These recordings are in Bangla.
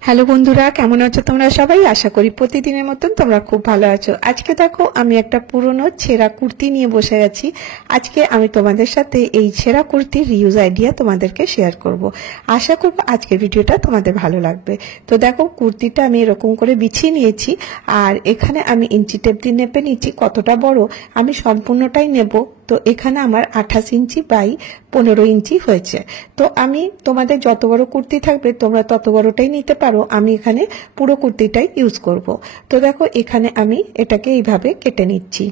হ্যালো বন্ধুরা, কেমন আছো তোমরা সবাই? আশা করি প্রতিদিনের মতন তোমরা খুব ভালো আছো। আজকে দেখো আমি একটা পুরনো ছেঁড়া কুর্তি নিয়ে বসে গেছি। আজকে আমি তোমাদের সাথে এই ছেঁড়া কুর্তির রিউজ আইডিয়া তোমাদেরকে শেয়ার করব। আশা করব আজকের ভিডিওটা তোমাদের ভালো লাগবে। তো দেখো কুর্তিটা আমি এরকম করে বিছিয়ে নিয়েছি, আর এখানে আমি ইঞ্চি টেপ দিয়ে নেপে নিচ্ছি কতটা বড় আমি সম্পূর্ণটাই নেব। তো এখানে আমার 28 ইঞ্চি বাই 15 ইঞ্চি হয়েছে। তো আমি তোমাদের যত বড় কুর্তি থাকবে তোমরা তত বড়টাই নিতে পারো। আমি এখানে পুরো কুর্তিটাই ইউজ করব। তো দেখো এখানে আমি এটাকে এইভাবে কেটে নিচ্ছি।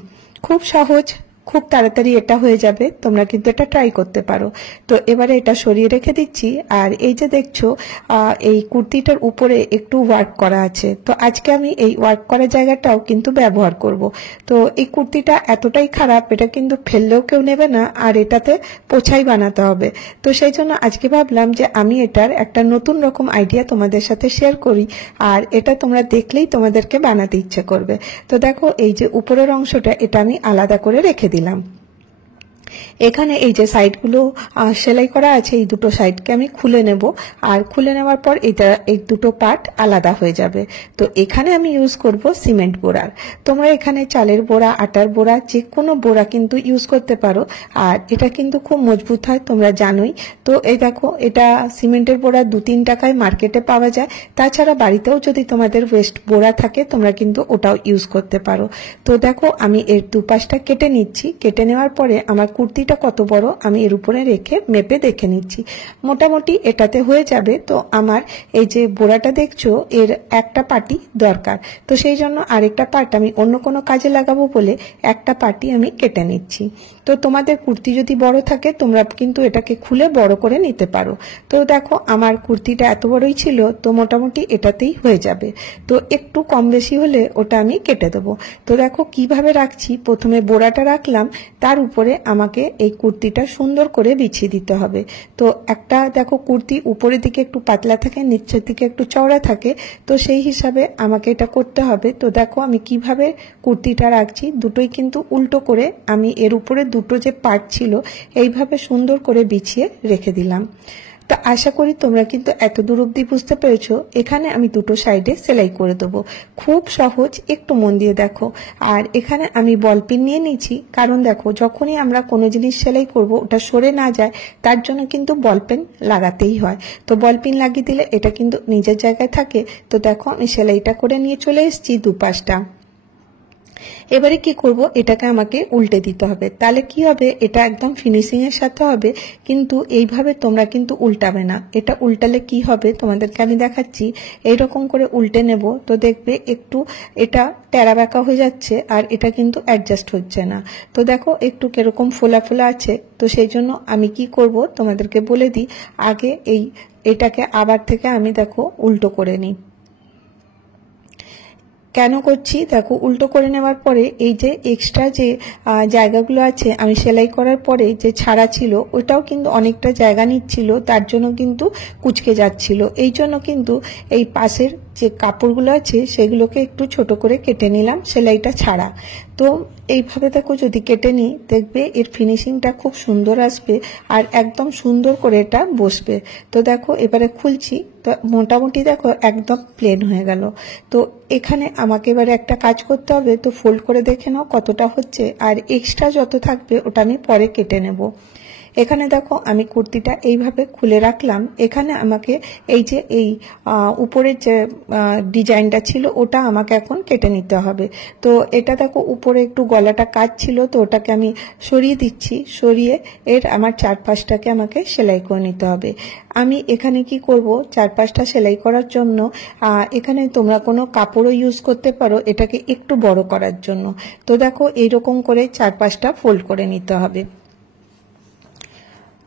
খুব সহজ, খুব তাড়াতাড়ি এটা হয়ে যাবে। তোমরা কিন্তু এটা ট্রাই করতে পারো। তো এবারে এটা সরিয়ে রেখে দিচ্ছি। আর এই যে দেখছো এই কুর্তিটার উপরে একটু ওয়ার্ক করা আছে। তো আজকে আমি এই ওয়ার্ক করা জায়গাটাও কিন্তু ব্যবহার করব। তো এই কুর্তিটা এতটাই খারাপ, এটা কিন্তু ফেললেও কেউ নেবে না, আর এটাতে পোছাই বানাতে হবে। তো সেই জন্য আজকে ভাবলাম যে আমি এটার একটা নতুন রকম আইডিয়া তোমাদের সাথে শেয়ার করি, আর এটা তোমরা দেখলেই তোমাদেরকে বানাতে ইচ্ছে করবে। তো দেখো এই যে উপরের অংশটা এটা আমি আলাদা করে রেখে দিলাম। এখানে এই যে সাইডগুলো সেলাই করা আছে, এই দুটো সাইডকে আমি খুলে নেব। আর খুলে নেওয়ার পর এই দুটো পার্ট আলাদা হয়ে যাবে। তো এখানে আমি ইউজ করব সিমেন্ট বোড়ার। তোমরা এখানে চালের বোড়া, আটার বোড়া, যে কোনো বোড়া কিন্তু ইউজ করতে পারো। আর এটা কিন্তু খুব মজবুত হয়, তোমরা জানোই। তো এই দেখো এটা সিমেন্টের বোড়া 2-3 টাকায় মার্কেটে পাওয়া যায়। তাছাড়া বাড়িতেও যদি তোমাদের ওয়েস্ট বোড়া থাকে তোমরা কিন্তু ওটাও ইউজ করতে পারো। তো দেখো আমি এর দুপাশটা কেটে নিচ্ছি। কেটে নেওয়ার পরে আমার কুর্তিটা কত বড় আমি এর উপরে রেখে মেপে দেখে নিচ্ছি। মোটামুটি এটাতে হয়ে যাবে। তো আমার এই যে বোড়াটা দেখছো এর একটা পাটি দরকার। তো সেই জন্য আরেকটা পার্ট আমি অন্য কোনো কাজে লাগাবো বলে একটা পাটি আমি কেটে নিচ্ছি। তো তোমাদের কুর্তি যদি বড় থাকে তোমরা কিন্তু এটাকে খুলে বড় করে নিতে পারো। তো দেখো আমার কুর্তিটা এত বড়ই ছিল, তো মোটামুটি এটাতেই হয়ে যাবে। তো একটু কম বেশি হলে ওটা আমি কেটে দেবো। তো দেখো কিভাবে রাখছি, প্রথমে বোড়াটা রাখলাম, তার উপরে আমাকে এই কুর্তিটা সুন্দর করে বিছিয়ে দিতে হবে। তো একটা দেখো কুর্তি উপরের দিকে একটু পাতলা থাকে, নিচের দিকে একটু চওড়া থাকে। তো সেই হিসাবে আমাকে এটা করতে হবে। তো দেখো আমি কিভাবে কুর্তিটা রাখছি, দুটোই কিন্তু উল্টো করে আমি এর উপরে দুটো যে পার্ট ছিল এইভাবে সুন্দর করে বিছিয়ে রেখে দিলাম। তো আশা করি তোমরা কিন্তু এত দূর অব্দি বুঝতে পেরেছো। এখানে আমি দুটো সাইডে সেলাই করে দেবো। খুব সহজ, একটু মন দিয়ে দেখো। আর এখানে আমি বল পিন নিয়ে নিয়েছি, কারণ দেখো যখনই আমরা কোনো জিনিস সেলাই করব ওটা সরে না যায়, তার জন্য কিন্তু বল পেন লাগাতেই হয়। তো বল পিন লাগিয়ে দিলে এটা কিন্তু নিজের জায়গায় থাকে। তো দেখো আমি সেলাইটা করে নিয়ে চলে এসেছি দুপাশটা। এবারে কি করব, এটাকে আমাকে উল্টে দিতে হবে। তাহলে কি হবে, এটা একদম ফিনিশিং এর সাথে হবে। কিন্তু এইভাবে তোমরা কিন্তু উল্টাবে না। এটা উল্টালে কি হবে তোমাদেরকে আমি দেখাচ্ছি। এইরকম করে উল্টে নেব। তো দেখবে একটু এটা টেরা বেঁকা হয়ে যাচ্ছে, আর এটা কিন্তু অ্যাডজাস্ট হচ্ছে না। তো দেখো একটু কিরকম ফোলা ফোলা আছে। তো সেই জন্য আমি কি করব তোমাদেরকে বলে দিই। আগে এটাকে আবার থেকে আমি দেখো উল্টো করে নিই। কেন করছি দেখো, উল্টো করে নেওয়ার পরে এই যে এক্সট্রা যে জায়গাগুলো আছে আমি সেলাই করার পরে যে ছাড়া ছিল ওটাও কিন্তু অনেকটা জায়গা নিচ্ছিল, তার জন্য কিন্তু কুঁচকে যাচ্ছিল। এই জন্য কিন্তু এই পাশের যে কাপড়গুলো আছে সেগুলোকে একটু ছোট করে কেটে নিলাম সেলাইটা ছাড়া। তো এইভাবে দেখো যদি কেটে নিই দেখবে এর ফিনিশিংটা খুব সুন্দর আসবে, আর একদম সুন্দর করে এটা বসবে। তো দেখো এবারে খুলছি। তো মোটামুটি দেখো একদম প্লেন হয়ে গেল। তো এখানে আমাকে এবারে একটা কাজ করতে হবে। তো ফোল্ড করে দেখে নাও কতটা হচ্ছে, আর এক্সট্রা যত থাকবে ওটা আমি পরে কেটে নেব। এখানে দেখো আমি কুর্তিটা এইভাবে খুলে রাখলাম। এখানে আমাকে এই যে এই উপরের যে ডিজাইনটা ছিল ওটা আমাকে এখন কেটে নিতে হবে। তো এটা দেখো উপরে একটু গলাটা কাজ ছিল, তো ওটাকে আমি সরিয়ে দিচ্ছি। সরিয়ে এর আমার চারপাশটাকে আমাকে সেলাই করে নিতে হবে। আমি এখানে কি করব, চারপাশটা সেলাই করার জন্য এখানে তোমরা কোনো কাপড়ও ইউজ করতে পারো এটাকে একটু বড় করার জন্য। তো দেখো এইরকম করে চারপাশটা ফোল্ড করে নিতে হবে।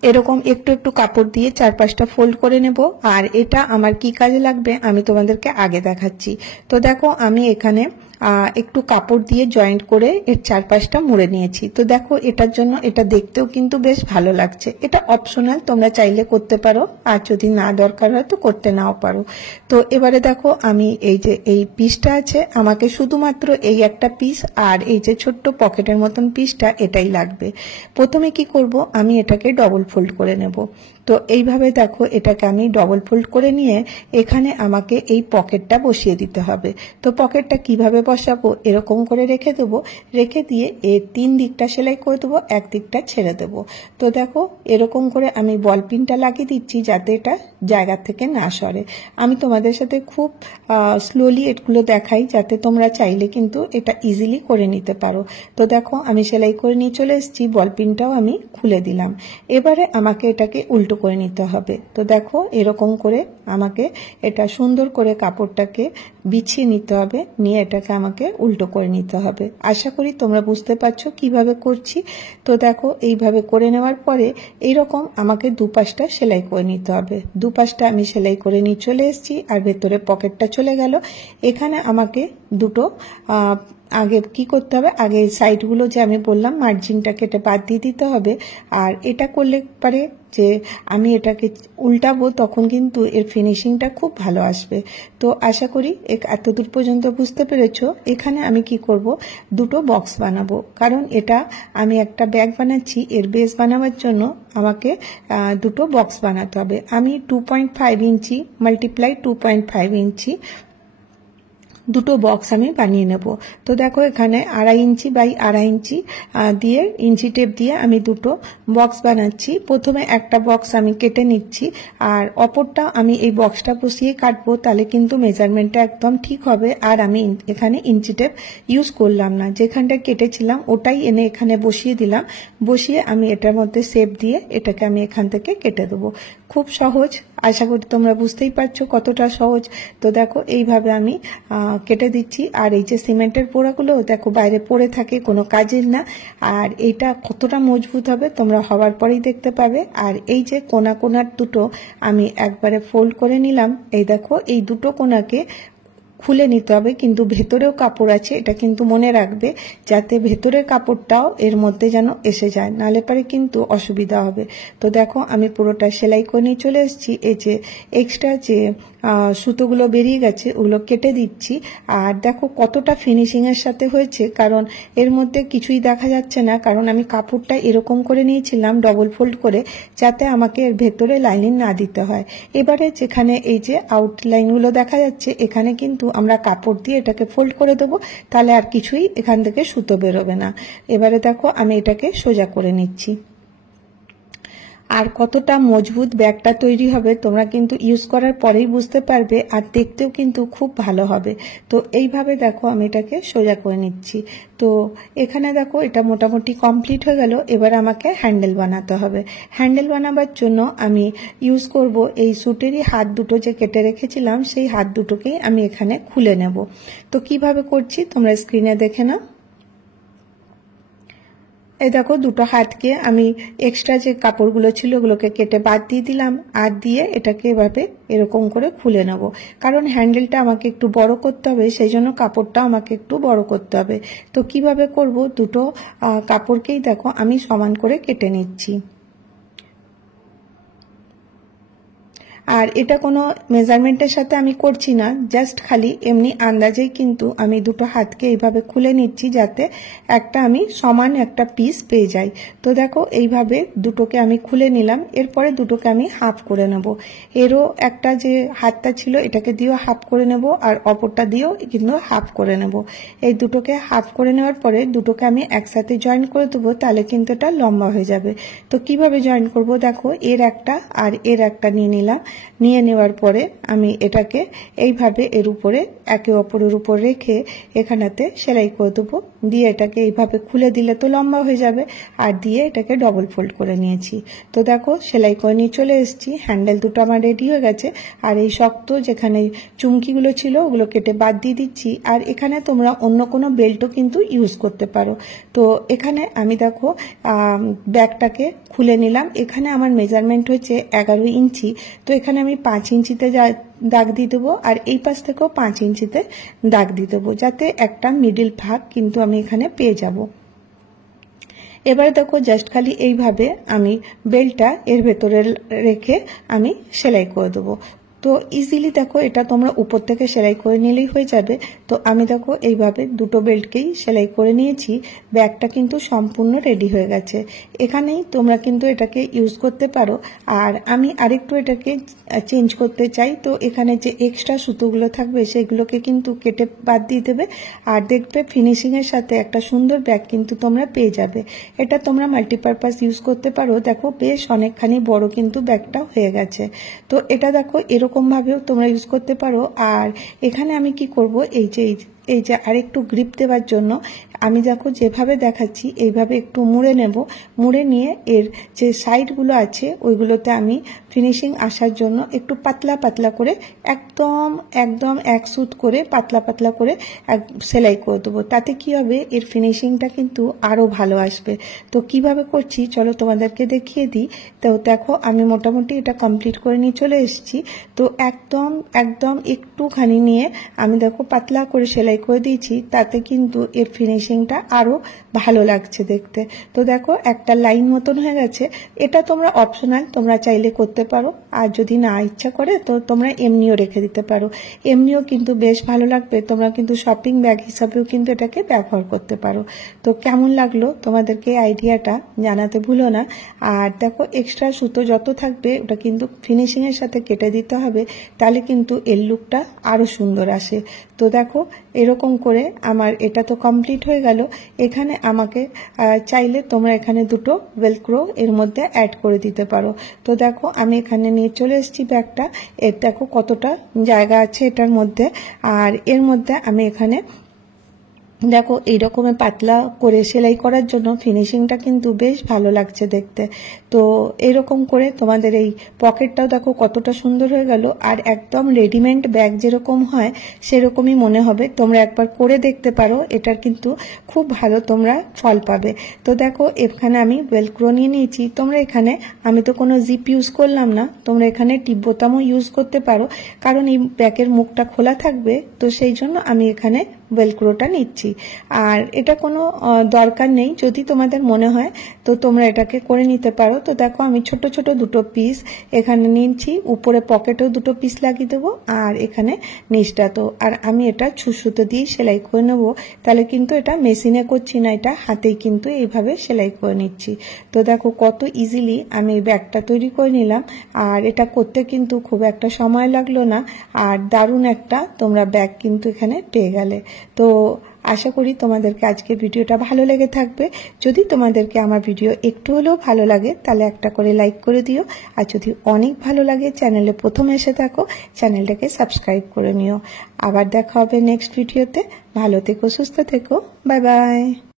এরকম একটু একটু কাপড় দিয়ে চারপাশটা ফোল্ড করে নেব। আর এটা আমার কি কাজে লাগবে আমি তোমাদেরকে আগে দেখাচ্ছি। তো দেখো আমি এখানে একটু কাপড় দিয়ে জয়েন্ট করে এর চারপাশটা মুড়ে নিয়েছি। তো দেখো এটার জন্য এটা দেখতেও কিন্তু বেশ ভালো লাগছে। এটা অপশনাল, তোমরা চাইলে করতে পারো, আর যদি না দরকার হয় তো করতে নাও পারো। তো এবারে দেখো আমি এই যে এই পিসটা আছে, আমাকে শুধুমাত্র এই একটা পিস আর এই যে ছোট্ট পকেটের মতন পিসটা এটাই লাগবে। প্রথমে কি করব, আমি এটাকে ডবল ফোল্ড করে নেব। তো এইভাবে দেখো এটাকে আমি ডবল ফোল্ড করে নিয়ে এখানে আমাকে এই পকেটটা বসিয়ে দিতে হবে। তো পকেটটা কিভাবে বসাবো, এরকম করে রেখে দেবো, রেখে দিয়ে এর 3 দিকটা সেলাই করে দেবো, এক দিকটা ছেড়ে দেবো। তো দেখো এরকম করে আমি বল পিনটা লাগিয়ে দিচ্ছি যাতে এটা জায়গা থেকে না সরে। আমি তোমাদের সাথে খুব স্লোলি এগুলো দেখাই যাতে তোমরা চাইলে কিন্তু এটা ইজিলি করে নিতে পারো। তো দেখো আমি সেলাই করে নিয়ে চলে এসেছি, বল পিনটাও আমি খুলে দিলাম। এবারে আমাকে এটাকে উল্টো করে নিতে হবে। তো দেখো এরকম করে আমাকে এটা সুন্দর করে কাপড়টাকে বিছিয়ে নিতে হবে, নিয়ে এটাকে আমাকে উল্টো করে নিতে হবে। আশা করি তোমরা বুঝতে পারছো কিভাবে করছি। তো দেখো এইভাবে করে নেওয়ার পরে এইরকম আমাকে দুপাশটা সেলাই করে নিতে হবে। দুপাশটা আমি সেলাই করে নিয়ে চলে এসেছি, আর ভেতরে পকেটটা চলে গেল। এখানে আমাকে দুটো আগে কি করতে হবে, আগে সাইডগুলো যে আমি বললাম মার্জিনটা কেটে বাদ দিয়ে দিতে হবে। আর এটা করলে পারে যে আমি এটাকে উল্টাবো তখন কিন্তু এর ফিনিশিংটা খুব ভালো আসবে। তো আশা করি এতদূর পর্যন্ত বুঝতে পেরেছো। এখানে আমি কি করব, দুটো বক্স বানাবো, কারণ এটা আমি একটা ব্যাগ বানাচ্ছি, এর বেস বানাবার জন্য আমাকে দুটো বক্স বানাতে হবে। আমি 2.5 ইঞ্চি মাল্টিপ্লাই 2.5 ইঞ্চি দুটো বক্স আমি বানিয়ে নেব। তো দেখো এখানে 2.5 ইঞ্চি বাই 2.5 ইঞ্চি দিয়ে ইঞ্চি টেপ দিয়ে আমি দুটো বক্স বানাচ্ছি। প্রথমে একটা বক্স আমি কেটে নিচ্ছি, আর অপরটা আমি এই বক্সটা বসিয়ে কাটবো, তাহলে কিন্তু মেজারমেন্টটা একদম ঠিক হবে। আর আমি এখানে ইঞ্চি টেপ ইউজ করলাম না, যেখানটা কেটেছিলাম ওটাই এনে এখানে বসিয়ে দিলাম। বসিয়ে আমি এটার মধ্যে শেপ দিয়ে এটাকে আমি এখান থেকে কেটে দেবো। খুব সহজ, আশা করি তোমরা বুঝতেই পারছো কতটা সহজ। তো দেখো এইভাবে আমি কেটে দিচ্ছি। আর এই যে সিমেন্টের পোড়াগুলো দেখো বাইরে পড়ে থাকে, কোনো কাজের না। আর এইটা কতটা মজবুত হবে তোমরা হওয়ার পরেই দেখতে পাবে। আর এই যে কোনার দুটো আমি একবারে ফোল্ড করে নিলাম। এই দেখো এই দুটো কোনাকে খুলে নিতে হবে, কিন্তু ভেতরেও কাপড় আছে, এটা কিন্তু মনে রাখবে যাতে ভেতরের কাপড়টাও এর মধ্যে যেন এসে যায়, নালে পরে কিন্তু অসুবিধা হবে। তো দেখো আমি পুরোটা সেলাই করে নিয়ে চলে এসেছি। এই যে এক্সট্রা যে সুতোগুলো বেরিয়ে গেছে ওগুলো কেটে দিচ্ছি। আর দেখো কতটা ফিনিশিং এর সাথে হয়েছে, কারণ এর মধ্যে কিছুই দেখা যাচ্ছে না, কারণ আমি কাপড়টা এরকম করে নিয়েছিলাম ডবল ফোল্ড করে, যাতে আমাকে এর ভেতরে লাইনিং না দিতে হয়। এবারে যেখানে এই যে আউটলাইনগুলো দেখা যাচ্ছে, এখানে কিন্তু আমরা কাপড় দিয়ে এটাকে ফোল্ড করে দেবো, তাহলে আর কিছুই এখান থেকে সুতো বেরোবে না। এবারে দেখো আমি এটাকে সোজা করে নিচ্ছি। আর কতটা মজবুত ব্যাগটা তৈরি হবে তোমরা কিন্তু ইউজ করার পরেই বুঝতে পারবে, আর দেখতেও কিন্তু খুব ভালো হবে। তো এইভাবে দেখো আমি এটাকে সোজা করে নিচ্ছি। তো এখানে দেখো এটা মোটামুটি কমপ্লিট হয়ে গেল। এবার আমাকে হ্যান্ডেল বানাতে হবে। হ্যান্ডেল বানাবার জন্য আমি ইউজ করব এই সুটেরই হাত দুটো যে কেটে রেখেছিলাম, সেই হাত দুটোকেই আমি এখানে খুলে নেব। তো কিভাবে করছি তোমরা স্ক্রিনে দেখে নাও। এই দেখো দুটো হাতকে আমি এক্সট্রা যে কাপড়গুলো ছিল ওগুলোকে কেটে বাদ দিয়ে দিলাম, আর দিয়ে এটাকে এভাবে এরকম করে খুলে নেব। কারণ হ্যান্ডেলটা আমাকে একটু বড় করতে হবে, সেই জন্য কাপড়টা আমাকে একটু বড় করতে হবে। তো কিভাবে করব, দুটো কাপড়কেই দেখো আমি সমান করে কেটে নিচ্ছি। আর এটা কোনো মেজারমেন্টের সাথে আমি করছি না, জাস্ট খালি এমনি আন্দাজেই কিন্তু আমি দুটো হাতকে এইভাবে খুলে নিচ্ছি যাতে একটা আমি সমান একটা পিস পেয়ে যাই। তো দেখো এইভাবে দুটোকে আমি খুলে নিলাম। এরপরে দুটোকে আমি হাফ করে নেব। এরও একটা যে হাতটা ছিল এটাকে দিয়েও হাফ করে নেব, আর অপরটা দিয়েও কিন্তু হাফ করে নেব। এই দুটোকে হাফ করে নেওয়ার পরে দুটোকে আমি একসাথে জয়েন করে দেবো, তাহলে কিন্তু এটা লম্বা হয়ে যাবে। তো কিভাবে জয়েন করব, দেখো এর একটা আর এর একটা নিয়ে নিলাম। নিয়ে নেওয়ার পরে আমি এটাকে এইভাবে এর উপরে একে অপরের উপর রেখে এখানেতে সেলাই করে দেবো। দিয়ে এটাকে এইভাবে খুলে দিলে তো লম্বা হয়ে যাবে, আর দিয়ে এটাকে ডবল ফোল্ড করে নিয়েছি। তো দেখো সেলাই করে নিয়ে চলে এসেছি। হ্যান্ডেল দুটো আমার রেডি হয়ে গেছে। আর এই শক্ত যেখানে চুমকিগুলো ছিল ওগুলো কেটে বাদ দিয়ে দিচ্ছি। আর এখানে তোমরা অন্য কোনো বেল্টও কিন্তু ইউজ করতে পারো। তো এখানে আমি দেখো ব্যাগটাকে খুলে নিলাম। এখানে আমার মেজারমেন্ট হচ্ছে 11 ইঞ্চি। তো এখানে আমি 5 ইঞ্চিতে দাগ দিয়ে দেবো আর এই পাশ থেকেও 5 ইঞ্চিতে দাগ দিয়ে দেবো, যাতে একটা মিডিল ভাগ কিন্তু আমি এখানে পেয়ে যাব। এবারে দেখো জাস্ট খালি এইভাবে আমি বেল্টটা এর ভেতরে রেখে আমি সেলাই করে দেবো। তো ইজিলি দেখো এটা তোমরা উপর থেকে সেলাই করে নিলেই হয়ে যাবে। তো আমি দেখো এইভাবে দুটো বেল্টকেই সেলাই করে নিয়েছি, ব্যাগটা কিন্তু সম্পূর্ণ রেডি হয়ে গেছে। এখানেই তোমরা কিন্তু এটাকে ইউজ করতে পারো। আর আমি আরেকটু এটাকে চেঞ্জ করতে চাই, তো এখানে যে এক্সট্রা সুতোগুলো থাকবে সেগুলোকে কিন্তু কেটে বাদ দিয়ে দেবে, আর দেখবে ফিনিশিংয়ের সাথে একটা সুন্দর ব্যাগ কিন্তু তোমরা পেয়ে যাবে। এটা তোমরা মাল্টিপারপাস ইউজ করতে পারো। দেখো বেশ অনেকখানি বড় কিন্তু ব্যাগটা হয়ে গেছে। তো এটা দেখো এরকম ভাবেও তোমরা ইউজ করতে পারো। আর এখানে আমি কি করব, এই যে আরেকটু গ্রিপ দেওয়ার জন্য আমি দেখো যেভাবে দেখাচ্ছি এইভাবে একটু মুড়ে নেব। মুড়ে নিয়ে এর যে সাইডগুলো আছে ওইগুলোতে আমি ফিনিশিং আসার জন্য একটু পাতলা পাতলা করে একদম এক সুত করে পাতলা পাতলা করে সেলাই করে দেবো। তাতে কি হবে, এর ফিনিশিংটা কিন্তু আরো ভালো আসবে। তো কিভাবে করছি চলো তোমাদেরকে দেখিয়ে দিই। তো দেখো আমি মোটামুটি এটা কমপ্লিট করে নিয়ে চলে এসেছি। তো একদম একটুখানি নিয়ে আমি দেখো পাতলা করে সেলাই করে দিয়েছি, তাতে কিন্তু এর ফিনিশিংটা আরো ভালো লাগছে দেখতে। তো দেখো একটা লাইন মতন হয়ে গেছে। এটা তোমরা অপশনাল, তোমরা চাইলে করতে পারো, আর যদি না ইচ্ছা করে তো তোমরা এমনিও রেখে দিতে পারো, এমনিও কিন্তু বেশ ভালো লাগবে। তোমরা কিন্তু শপিং ব্যাগ হিসাবেও কিন্তু এটাকে ব্যবহার করতে পারো। তো কেমন লাগলো তোমাদেরকে আইডিয়াটা জানাতে ভুলো না। আর দেখো এক্সট্রা সুতো যত থাকবে ওটা কিন্তু ফিনিশিং এর সাথে কেটে দিতে হবে, তাহলে কিন্তু এর লুকটা আরো সুন্দর আসে। তো দেখো এরকম করে আমার এটা তো কমপ্লিট হয়ে গেল। এখানে আমাকে চাইলে তোমরা এখানে দুটো ভেলক্রো এর মধ্যে অ্যাড করে দিতে পারো। তো দেখো আমি এখানে নিয়ে চলে এসেছি ব্যাগটা। এর দেখো কতটা জায়গা আছে এটার মধ্যে। আর এর মধ্যে আমি এখানে দেখো এইরকমের পাতলা করে সেলাই করার জন্য ফিনিশিংটা কিন্তু বেশ ভালো লাগছে দেখতে। তো এরকম করে তোমাদের এই পকেটটাও দেখো কতটা সুন্দর হয়ে গেল। আর একদম রেডিমেড ব্যাগ যেরকম হয় সেরকমই মনে হবে। তোমরা একবার করে দেখতে পারো, এটার কিন্তু খুব ভালো তোমরা ফল পাবে। তো দেখো এখানে আমি ভেলক্রো নিয়ে নিয়েছি। তোমরা এখানে, আমি তো কোনো জিপ ইউজ করলাম না, তোমরা এখানে টিপ বোতামও ইউজ করতে পারো, কারণ এই ব্যাগের মুখটা খোলা থাকবে। তো সেই জন্য আমি এখানে ভেলক্রোটা নিচ্ছি। আর এটা কোনো দরকার নেই, যদি তোমাদের মনে হয় তো তোমরা এটাকে করে নিতে পারো। তো দেখো আমি ছোট ছোট দুটো পিস এখানে নিচ্ছি, উপরে পকেটেও দুটো পিস লাগিয়ে দেবো, আর এখানে নিচটা তো। আর আমি এটা সুতো দিয়ে সেলাই করে নেবো, তাহলে কিন্তু এটা মেশিনে করছি না, এটা হাতেই কিন্তু এইভাবে সেলাই করে নিচ্ছি। তো দেখো কত ইজিলি আমি এই ব্যাগটা তৈরি করে নিলাম। আর এটা করতে কিন্তু খুব একটা সময় লাগলো না, আর দারুণ একটা তোমরা ব্যাগ কিন্তু এখানে পেয়ে গেলে। তো আশা করি তোমাদেরকে আজকে ভিডিওটা ভালো লেগে থাকবে। যদি তোমাদেরকে আমার ভিডিও একটু হলেও ভালো লাগে তাহলে একটা করে লাইক করে দিও, আর যদি অনেক ভালো লাগে চ্যানেলে প্রথম এসে থাকো চ্যানেলটাকে সাবস্ক্রাইব করে নিও। আবার দেখা হবে নেক্সট ভিডিওতে। ভালো থেকো, সুস্থ থেকো, বাই বাই।